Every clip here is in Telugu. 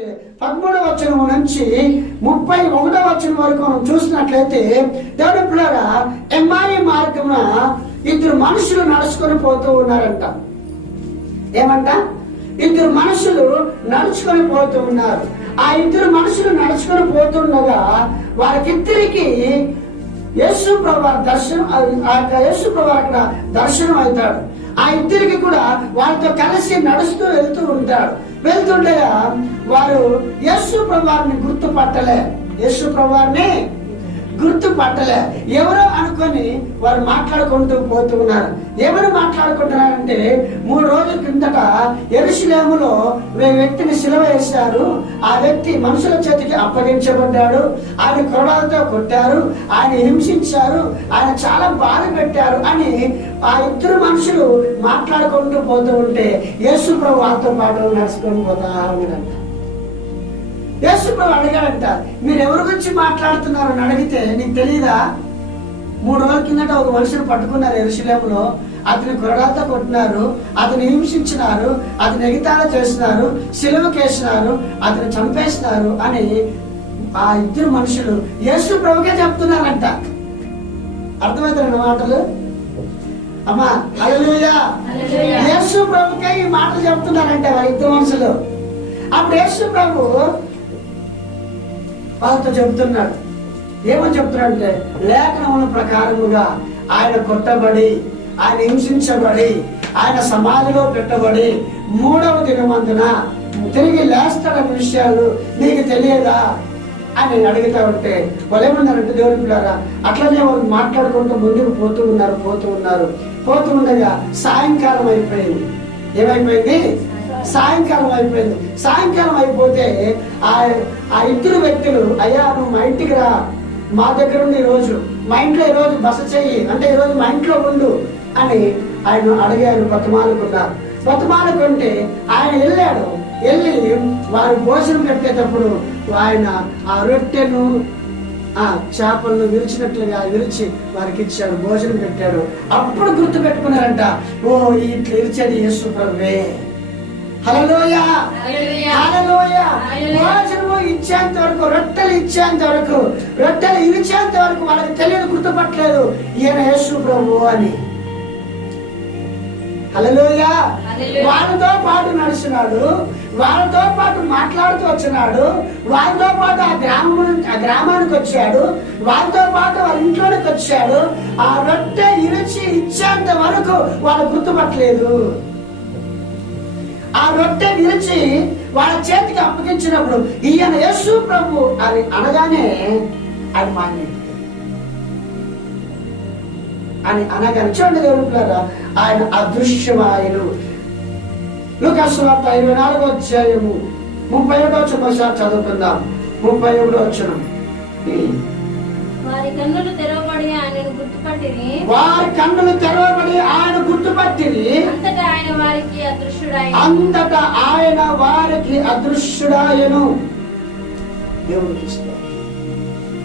13వ వచనం నుంచి 31వ వచనం వరకు మనం చూసినట్లయితే, దేవుని పిల్లరా, ఎమ్మాయి మార్గమున ఇద్దరు మనుషులు నడుచుకొని పోతూ ఉన్నారంట. ఏమంట? ఇద్దరు మనుషులు నడుచుకొని పోతూ ఉన్నారు. ఆ ఇద్దరు మనుషులు నడుచుకొని పోతుండగా వారికిద్దరికి యేసు ప్రభు దర్శనం, యేసు ప్రభు అక్కడ దర్శనం అవుతాడు. ఆ ఇద్దరికి కూడా వాళ్ళతో కలిసి నడుస్తూ వెళ్తుండగా వారు యేసు ప్రభువారిని గుర్తుపట్టలే. ఎవరో అనుకొని వారు మాట్లాడుకుంటూ పోతూ ఉన్నారు. ఎవరు మాట్లాడుకుంటున్నారంటే, 3 రోజుల కిందట యెరూషలేములో వ్యక్తిని సిలువ వేశారు. ఆ వ్యక్తి మనుషుల చేతికి అప్పగించబడ్డాడు. ఆయన కొరడాలతో కొట్టారు, ఆయన హింసించారు, ఆయన చాలా బాధ పెట్టారు అని ఆ ఇద్దరు మనుషులు మాట్లాడుకుంటూ పోతూ ఉంటే యేసు ప్రభు వాళ్ళతో పాటు నడుచుకొని పోతా ఉన్నారంట. యేసు ప్రభు అడిగాడంట, మీరు ఎవరి గురించి మాట్లాడుతున్నారు అని అడిగితే, నీకు తెలీదా? 3 రోజుల కిందట ఒక మనుషులు పట్టుకున్నారు యెరూషలేములో. అతని కొరడాలతో కొట్టినారు, అతను హింసించినారు, అతను ఎగితాళ చేసినారు, సిలువకేసినారు, అతను చంపేసినారు అని ఆ ఇద్దరు మనుషులు యేసు ప్రభుకే చెప్తున్నారంట. అర్థమవుతున్న మాటలు అమ్మా? హల్లెలూయా. యేసు ప్రభుకే ఈ మాటలు చెప్తున్నారంటే వాళ్ళ ఇద్దరు మనుషులు. అప్పుడు యేసు ప్రభు వాళ్ళతో చెబుతున్నాడు. ఏమని చెప్తున్నాడంటే, లేఖనముల ప్రకారముగా ఆయన కొట్టబడి, ఆయన హింసించబడి, ఆయన సమాధిలో పెట్టబడి 3వ దినమందున తిరిగి లేస్తాడన్న విషయాలు నీకు తెలియదా అని అడుగుతా ఉంటే వాళ్ళు ఏమన్నారంటే, దేవుని పిల్లారా, అట్లనే వాళ్ళు మాట్లాడుకుంటూ ముందుకు పోతూ ఉండగా సాయంకాలం అయిపోయింది. ఏమైపోయింది? సాయంకాలం అయిపోయింది. సాయంకాలం అయిపోతే ఆ ఇద్దరు వ్యక్తులు, అయ్యా నువ్వు మా ఇంటికి రా, మా దగ్గర ఉండి ఈరోజు మా ఇంట్లో ఈరోజు బస చెయ్యి, అంటే ఈరోజు మా ఇంట్లో ఉండు అని ఆయన అడిగారు. బతుమాలుకుంటే ఆయన వెళ్ళి వారు భోజనం పెట్టేటప్పుడు ఆయన ఆ రొట్టెను ఆ చేపలను విరిచినట్లుగా విరిచి వారికి ఇచ్చాడు, భోజనం పెట్టాడు. అప్పుడు గుర్తు పెట్టుకున్నారంట, ఓ ఇట్లా ఇరిచేది యేసు ప్రభువే. హల్లెలూయా, హల్లెలూయా. భోజనము ఇచ్చేంత వరకు, రొట్టెలు ఇచ్చేంత వరకు, రొట్టెలు ఇరిచేంత వరకు వాళ్ళకి తెలియదు, గుర్తుపట్టలేదు ఈయన యేసు ప్రభు అని. హల్లెలూయా. వాళ్ళతో పాటు నడుస్తున్నాడు, వాళ్ళతో పాటు మాట్లాడుతూ వచ్చినాడు, వాళ్ళతో పాటు ఆ గ్రామానికి వచ్చాడు, వాళ్ళతో పాటు వాళ్ళ ఇంట్లోనికి వచ్చాడు. ఆ రొట్టె ఇరిచి ఇచ్చేంత వరకు వాళ్ళు గుర్తుపట్టలేదు. ఆ రొట్టె విరిచి వాళ్ళ చేతికి అప్పగించినప్పుడు ఈయన యేసు ప్రభు అని అనగానే అది మాన్యం అని అనగానే, చూడండి దేవుని పిల్లరా, ఆయన అదృశ్యమాయను. లూకాసు సువార్త 24వ అధ్యాయము 31వ వచనం ఒకసారి చదువుకుందాం. 31వ వచనం. వారి కన్నులు తెరవబడి ఆయనను గుర్తుపట్టిరి. అంతటా ఆయన వారికి అదృశ్యుడాయను.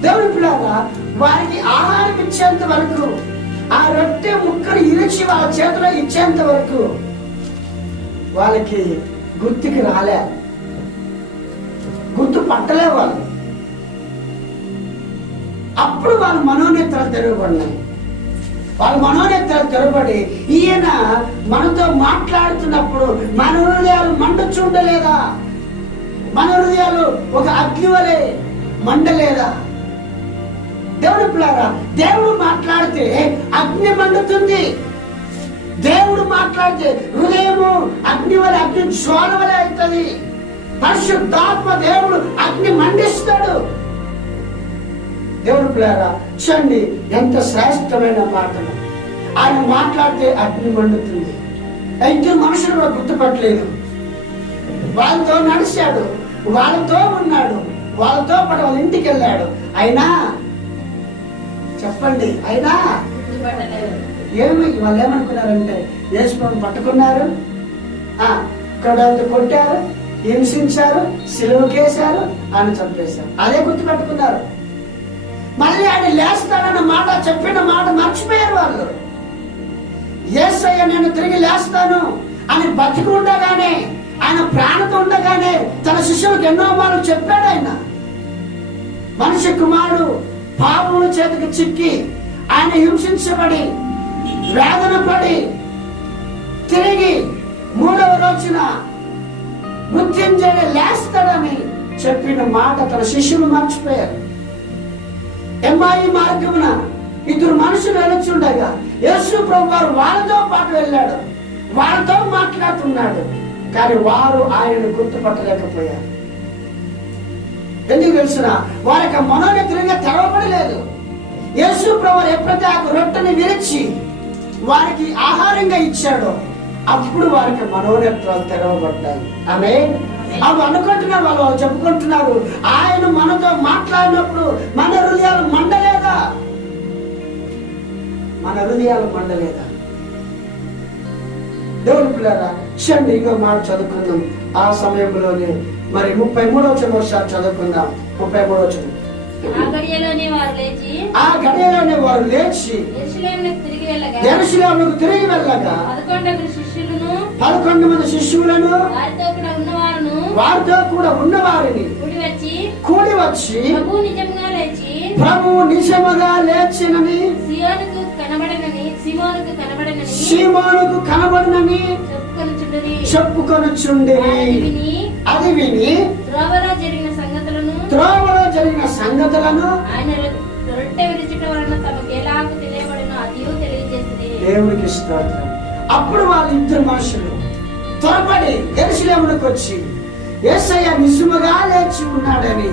దేవుని పిల్లరా, వారికి ఆహారం ఇచ్చేంత వరకు, ఆ రొట్టె ముక్కలు ఇరిచి వాళ్ళ చేతిలో ఇచ్చేంత వరకు వాళ్ళకి గుర్తుకి రాలే, గుర్తుపట్టలే వాళ్ళు. అప్పుడు వాళ్ళ మనోనేత్రాలు తెరవబడినాయి. వాళ్ళ మనోనేత్రాలు తెరవబడి ఈయన మనతో మాట్లాడుతున్నప్పుడు మన హృదయాలు మండుచుండలేదా? మన హృదయాలు ఒక అగ్ని వలె మండలేదా? దేవుడు పిల్లారా, దేవుడు మాట్లాడితే అగ్ని మండుతుంది. దేవుడు మాట్లాడితే హృదయము అగ్ని వలె, అగ్ని జ్వాల వలె అవుతుంది. పరిశుద్ధాత్మ దేవుడు అగ్ని మండిస్తాడు. దేవుడు పిల్లారా, చూడండి ఎంత శ్రేష్టమైన మాటలు. ఆయన మాట్లాడితే అగ్ని మండుతుంది. ఇద్దరు మనుషులు కూడా గుర్తుపట్టలేదు. వాళ్ళతో నడిచాడు, వాళ్ళతో ఉన్నాడు, వాళ్ళతో పాటు వాళ్ళ ఇంటికి వెళ్ళాడు. అయినా చెప్పండి, అయినా వాళ్ళు ఏమనుకున్నారంటే, యేసుప్రభుని పట్టుకున్నారు, కొట్టారు, హింసించారు, సిలువకేశారు, ఆయన చంపేశారు. అదే గుర్తుపెట్టుకున్నారు. మళ్ళీ ఆయన లేస్తాడన్న మాట, చెప్పిన మాట మర్చిపోయారు వాళ్ళు. యేసయ్య నేను తిరిగి లేస్తాను అని బతికుండగానే ఆయన ప్రాణంతో ఉండగానే తన శిష్యులకు ఎన్నో మార్లు చెప్పాడు. ఆయన మనిషి కుమారుడు పాపముల చేతికి చిక్కి ఆయన హింసించబడి వేదన పడి తిరిగి 3వ రోజున మృత్యుంజయుడు లేస్తాడని చెప్పిన మాట తన శిష్యులు మర్చిపోయారు. ఎమ్మాయి మార్గమున 2 మనుషులు వెళ్ళొచ్చుండగా యేసు ప్రభువారు వాళ్ళతో పాటు వెళ్ళాడు. వాళ్ళతో మాట్లాడుతున్నాడు. కానీ వారు ఆయనను గుర్తుపట్టలేకపోయారు. ఎందుకు తెలుసునా? వారికి మనోనేత్రంగా తెరవబడలేదు. యేసు ప్రభువారు ఎప్పుడైతే ఆ రొట్టెని విరిచి వారికి ఆహారంగా ఇచ్చాడో అప్పుడు వారికి మనోనేత్రాలు తెరవబడ్డాయి. ఆమె అవి అనుకుంటున్నారు, వాళ్ళు చెప్పుకుంటున్నారు, ఆయన మనతో మాట్లాడినప్పుడు మన హృదయాలు మండలేదా? మన హృదయాలు మండలేదా? దేవుని పిల్లరా, చూడండి, ఇంకో మాట చదువుకుందాం. ఆ సమయంలోనే మరి 33వ వర్షాలు చదువుకుందాం. 33వ వచనం. ఆ గడియలోనే వారు లేచి యెరూషలేమునకు తిరిగి వెళ్ళగా 11 మంది శిష్యులను వారితో కూడా ఉన్నవారిని కూడి వచ్చి ప్రభువు నిజముగా లేచినని సీమోనుకు కనబడనని చెప్పుకొనుచుండిరి. అది విని త్రోవలో జరిగిన సంగతులను దేవునికి స్తోత్రం. అప్పుడు వాళ్ళు 2 మనుషులు త్వరపడి యెరూషలేమునకు వచ్చి యేసయ్య నిజముగా లేచి ఉన్నాడని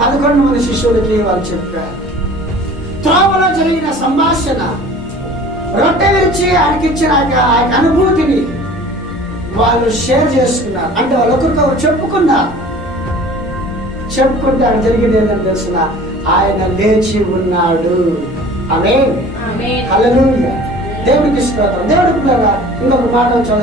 11 మంది శిష్యులకి వాళ్ళు చెప్పారు. త్రోవలో జరిగిన సంభాషణ, రొట్టె విరిచి ఆయనకి ఇచ్చిన ఆ అనుభూతిని వాళ్ళు షేర్ చేసుకున్నారు. అంటే వాళ్ళు ఒకరికొకరు చెప్పుకుంటే ఆయన జరిగింది ఏంటని తెలుసిన? ఆయన లేచి ఉన్నాడు. ఆమేన్. హల్లెలూయా. దేవునికి స్తోత్రం. దేవుడి పిల్లగా ఇంకొక మాట చదువు.